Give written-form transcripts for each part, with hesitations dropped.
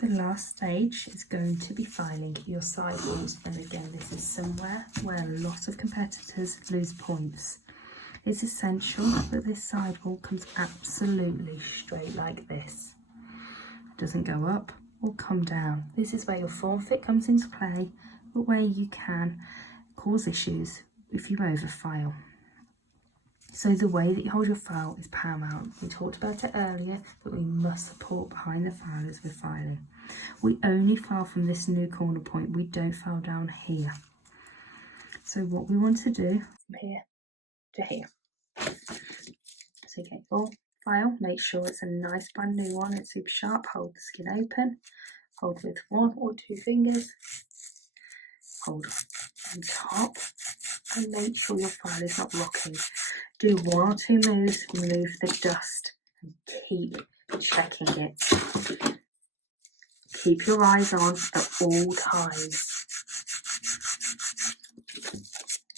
The last stage is going to be filing your sidewalls, and again this is somewhere where a lot of competitors lose points. It's essential that this sidewall comes absolutely straight like this. It doesn't go up or come down. This is where your forfeit comes into play, but where you can cause issues if you overfile. So the way that you hold your file is paramount. We talked about it earlier, that we must support behind the file as we're filing. We only file from this new corner point, we don't file down here. So what we want to do from here to here. So get your file, make sure it's a nice brand new one, it's super sharp, hold the skin open, hold with 1 or 2 fingers, hold on top, and make sure your file is not rocking. Do 1 or 2 moves, remove the dust, and keep checking it. Keep your eyes on at all times.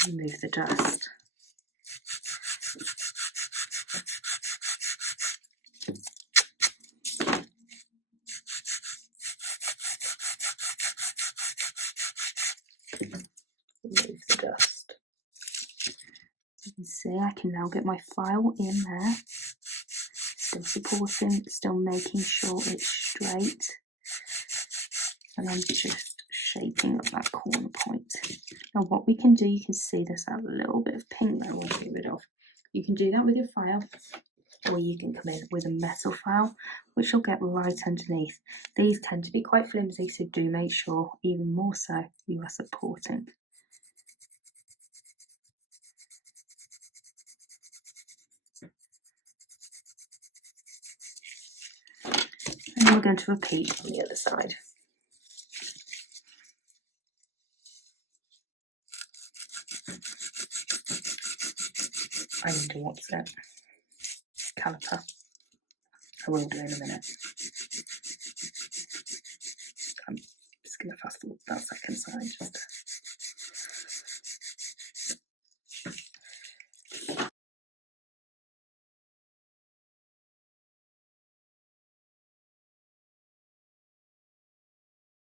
Remove the dust. Remove the dust. You can see I can now get my file in there. Still supporting, still making sure it's straight. And I'm just shaping up that corner point. Now what we can do, you can see there's that little bit of pink that I want to get rid of. You can do that with your file, or you can come in with a metal file, which you'll get right underneath. These tend to be quite flimsy, so do make sure, even more so, you are supporting. And we're going to repeat on the other side. I need to watch that caliper. I will do in a minute. I'm just going to fast forward that second side just to